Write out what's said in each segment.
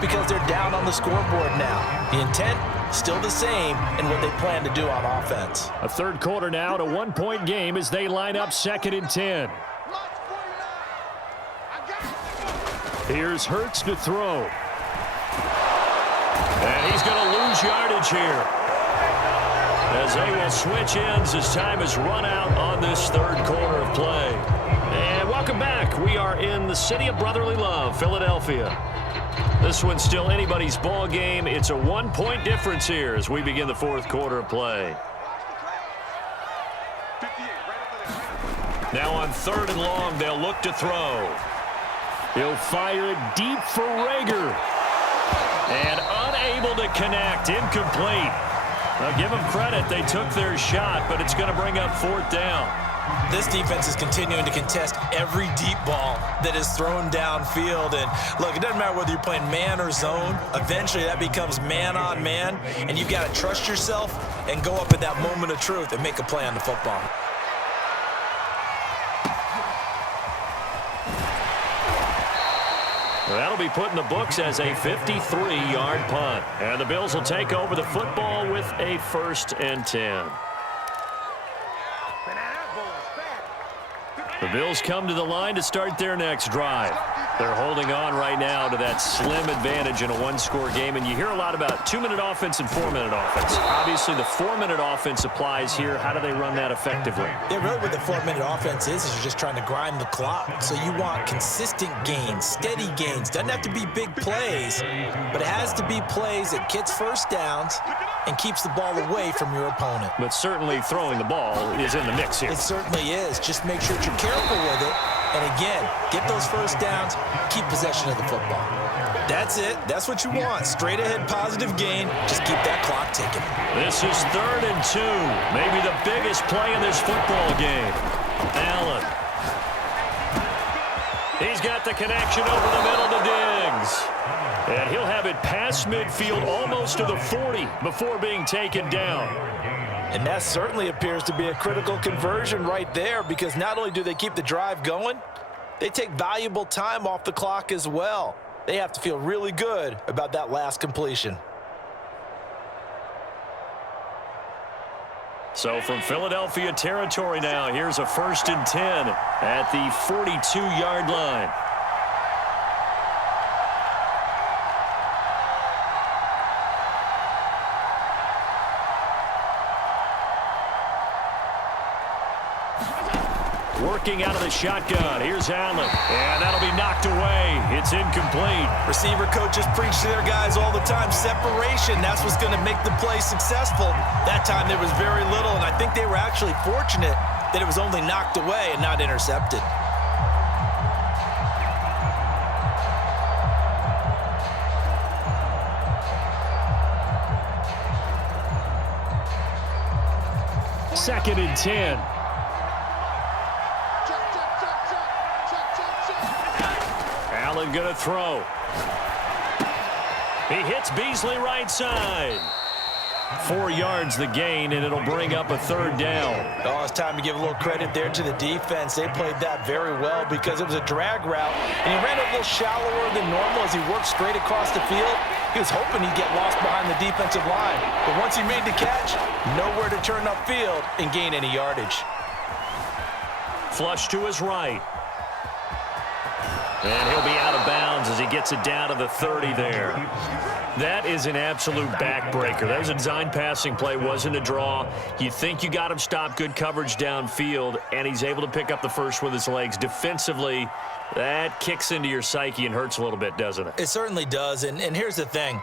just because they're down on the scoreboard now. The intent, still the same in what they plan to do on offense. A third quarter now, a one-point game as they line up 2nd and 10. Here's Hurts to throw. And he's going to lose yardage here, as they will switch ends as time has run out on this third quarter of play. And welcome back. We are in the city of brotherly love, Philadelphia. This one's still anybody's ball game. It's a one-point difference here as we begin the fourth quarter of play. Now on 3rd and long, they'll look to throw. He'll fire it deep for Rager. And unable to connect, incomplete. Now give them credit, they took their shot, but it's going to bring up 4th down. This defense is continuing to contest every deep ball that is thrown downfield. And look, it doesn't matter whether you're playing man or zone. Eventually that becomes man on man, and you've got to trust yourself and go up at that moment of truth and make a play on the football. That'll be put in the books as a 53-yard punt. And the Bills will take over the football with a 1st and 10. The Bills come to the line to start their next drive. They're holding on right now to that slim advantage in a one-score game. And you hear a lot about 2-minute offense and 4-minute offense. Obviously, the 4-minute offense applies here. How do they run that effectively? Yeah, really what the 4-minute offense is you're just trying to grind the clock. So you want consistent gains, steady gains. Doesn't have to be big plays, but it has to be plays that gets first downs and keeps the ball away from your opponent. But certainly throwing the ball is in the mix here. It certainly is. Just make sure that you're careful with it. And again, get those first downs, keep possession of the football. That's it. That's what you want. Straight ahead positive gain. Just keep that clock ticking. This is 3rd and 2. Maybe the biggest play in this football game. Allen. He's got the connection over the middle to Diggs. And he'll have it past midfield almost to the 40 before being taken down. And that certainly appears to be a critical conversion right there, because not only do they keep the drive going, they take valuable time off the clock as well. They have to feel really good about that last completion. So from Philadelphia territory now, here's a 1st and 10 at the 42-yard line. Working out of the shotgun. Here's Allen. And that'll be knocked away. It's incomplete. Receiver coaches preach to their guys all the time. Separation. That's what's going to make the play successful. That time there was very little, and I think they were actually fortunate that it was only knocked away and not intercepted. Second and 10. Allen going to throw. He hits Beasley right side. 4 yards the gain, and it'll bring up a 3rd down. Oh, it's time to give a little credit there to the defense. They played that very well because it was a drag route, and he ran a little shallower than normal as he worked straight across the field. He was hoping he'd get lost behind the defensive line, but once he made the catch, nowhere to turn upfield and gain any yardage. Flush to his right. And he'll be out of bounds as he gets it down to the 30 there. That is an absolute backbreaker. That was a design passing play, wasn't a draw. You think you got him stopped, good coverage downfield, and he's able to pick up the first with his legs. Defensively, that kicks into your psyche and hurts a little bit, doesn't it? It certainly does, and here's the thing.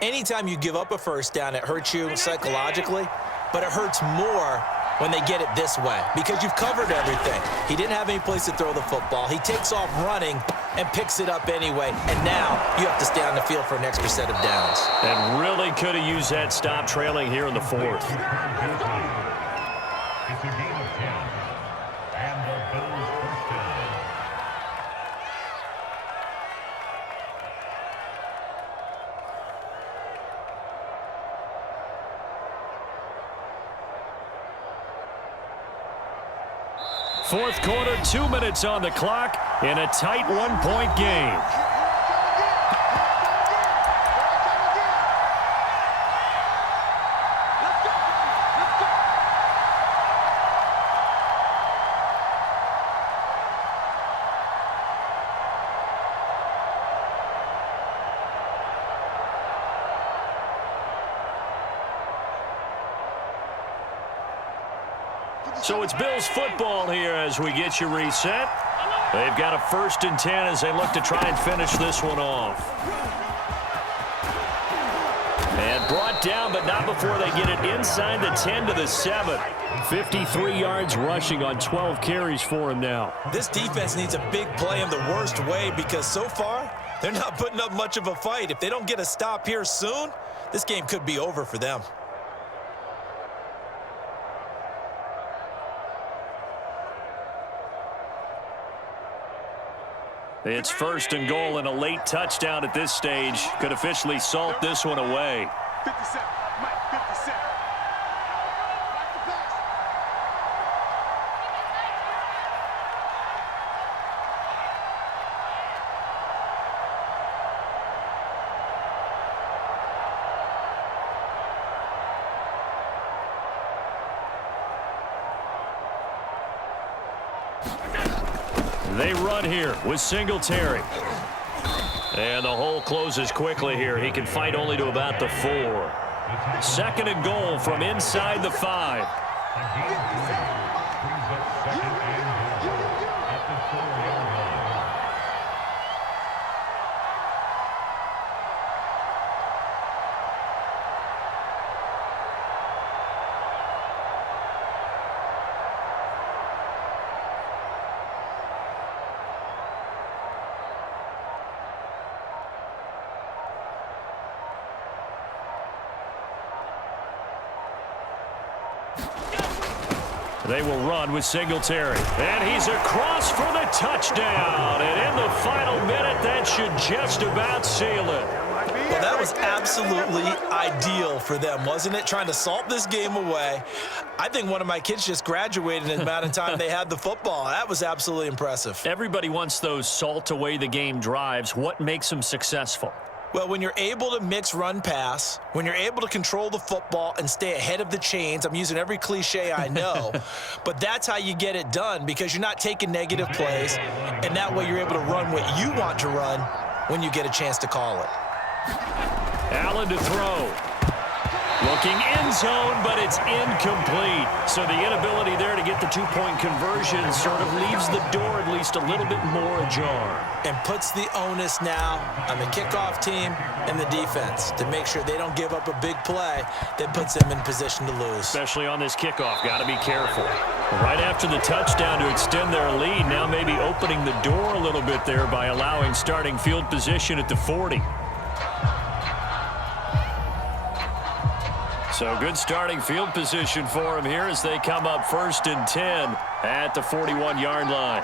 Anytime you give up a first down, it hurts you psychologically, but it hurts more when they get it this way because you've covered everything. He didn't have any place to throw the football. He takes off running and picks it up anyway, and now you have to stay on the field for an extra set of downs. And really could have used that stop trailing here in the 4th. It's a game of 10, and the Bills first down. Fourth quarter, 2 minutes on the clock in a tight 1-point game. So it's Bills football here as we get you reset. They've got a 1st and 10 as they look to try and finish this one off. And brought down, but not before they get it inside the 10 to the 7. 53 yards rushing on 12 carries for him now. This defense needs a big play in the worst way because so far, they're not putting up much of a fight. If they don't get a stop here soon, this game could be over for them. It's 1st and goal, and a late touchdown at this stage could officially salt this one away. 57, Mike, 57. They run here with Singletary. And the hole closes quickly here. He can fight only to about the 4. 2nd and goal from inside the 5. They will run with Singletary. And he's across for the touchdown. And in the final minute, that should just about seal it. Well, that was absolutely ideal for them, wasn't it? Trying to salt this game away. I think one of my kids just graduated in the amount of time they had the football. That was absolutely impressive. Everybody wants those salt away the game drives. What makes them successful? Well, when you're able to mix run-pass, when you're able to control the football and stay ahead of the chains, I'm using every cliche I know, but that's how you get it done because you're not taking negative plays, and that way you're able to run what you want to run when you get a chance to call it. Allen to throw. Looking end zone, but it's incomplete. So the inability there to get the two-point conversion sort of leaves the door at least a little bit more ajar. And puts the onus now on the kickoff team and the defense to make sure they don't give up a big play that puts them in position to lose. Especially on this kickoff, got to be careful. Right after the touchdown to extend their lead, now maybe opening the door a little bit there by allowing starting field position at the 40. So good starting field position for him here as they come up 1st and 10 at the 41-yard line.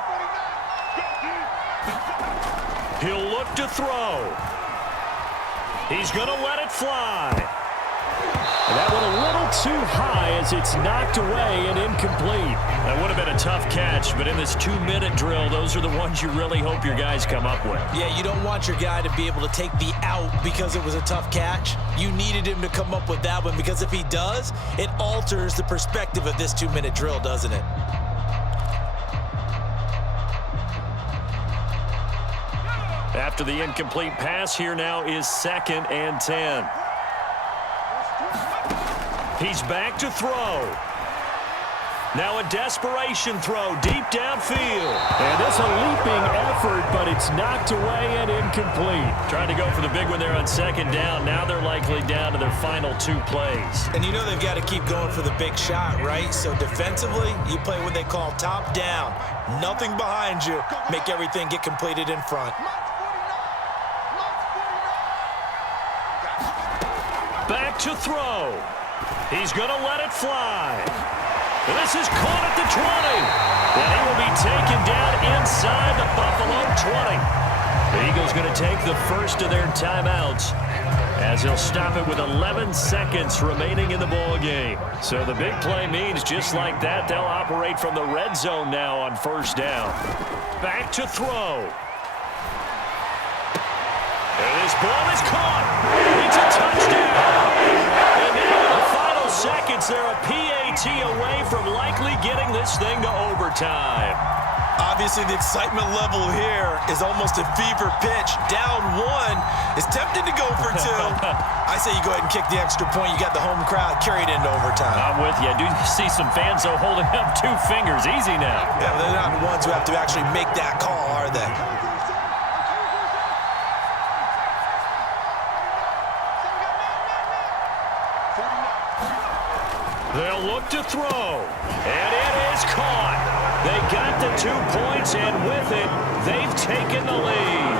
He'll look to throw. He's going to let it fly. And that one a little too high as it's knocked away and incomplete. That would have been a tough catch, but in this 2-minute drill, those are the ones you really hope your guys come up with. Yeah, you don't want your guy to be able to take the out because it was a tough catch. You needed him to come up with that one because if he does, it alters the perspective of this 2-minute drill, doesn't it? After the incomplete pass, here now is 2nd and 10. He's back to throw. Now a desperation throw deep downfield. And it's a leaping effort, but it's knocked away and incomplete. Trying to go for the big one there on 2nd down. Now they're likely down to their final 2 plays. And you know they've got to keep going for the big shot, right? So defensively, you play what they call top down. Nothing behind you. Make everything get completed in front. Back to throw. He's going to let it fly. This is caught at the 20. And he will be taken down inside the Buffalo 20. The Eagles going to take the first of their timeouts as he'll stop it with 11 seconds remaining in the ball game. So the big play means just like that, they'll operate from the red zone now on 1st down. Back to throw. And this ball is caught. It's a touchdown. And now in the final seconds, they're a PAT away from likely getting this thing to overtime. Obviously, the excitement level here is almost a fever pitch. Down one is tempted to go for two. I say you go ahead and kick the extra point. You got the home crowd, carry it into overtime. I'm with you. I do see some fans, though, holding up 2 fingers. Easy now. Yeah, but they're not the ones who have to actually make that call, are they? They'll look to throw, and it is caught. They got the 2 points, and with it, they've taken the lead.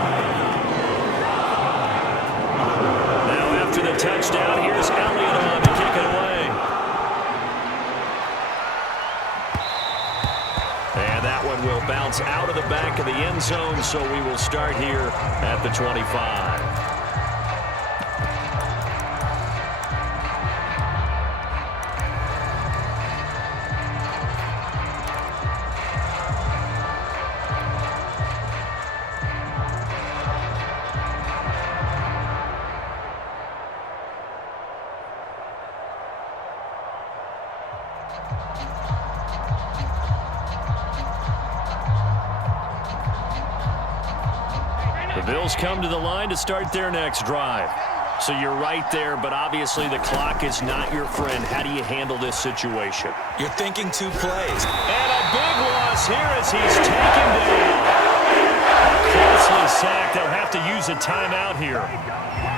Now after the touchdown, here's Elliott on to kick it away. And that one will bounce out of the back of the end zone, so we will start here at the 25. The Bills come to the line to start their next drive. So you're right there, but obviously the clock is not your friend. How do you handle this situation? You're thinking 2 plays. And a big loss here as he's taken down. Closely sacked. They'll have to use a timeout here.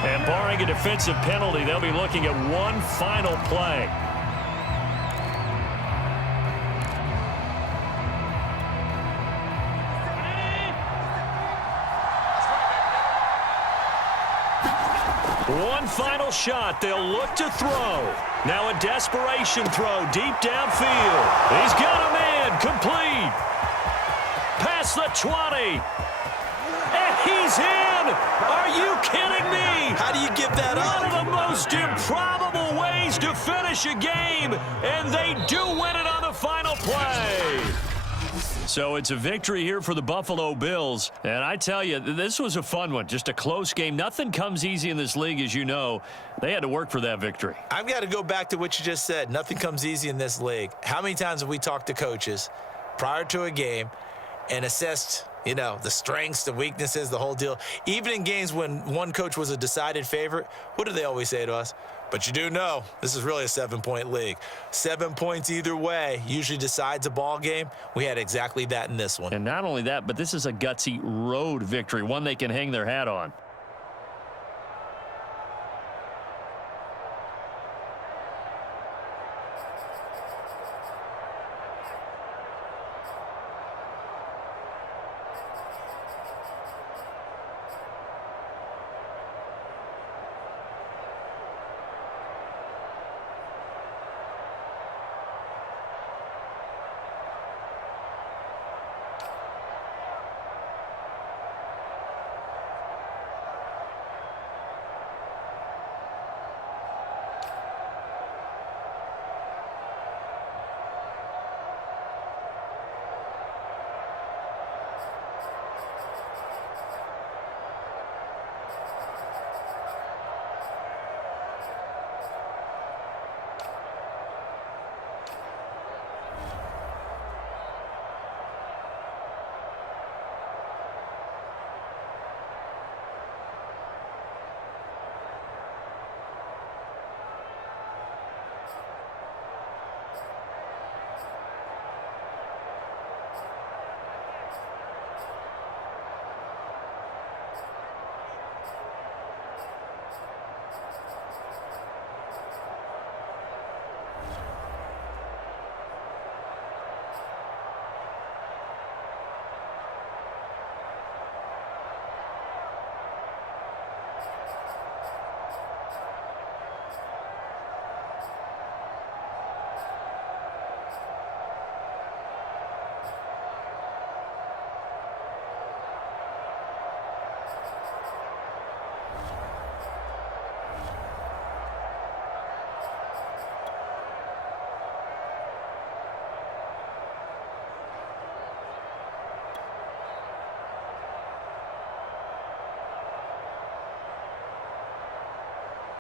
And barring a defensive penalty, they'll be looking at one final play. One final shot. They'll look to throw. Now a desperation throw deep downfield. He's got a man. Complete. Past the 20. And he's in. Are you kidding me? How do you give that up? One of the most improbable ways to finish a game. And they do win it on the final play. So it's a victory here for the Buffalo Bills. And I tell you, this was a fun one. Just a close game. Nothing comes easy in this league, as you know. They had to work for that victory. I've got to go back to what you just said. Nothing comes easy in this league. How many times have we talked to coaches prior to a game and assessed, you know, the strengths, the weaknesses, the whole deal? Even in games when one coach was a decided favorite, what do they always say to us? But you do know this is really a 7-point league. 7 points either way usually decides a ball game. We had exactly that in this one. And not only that, but this is a gutsy road victory, one they can hang their hat on.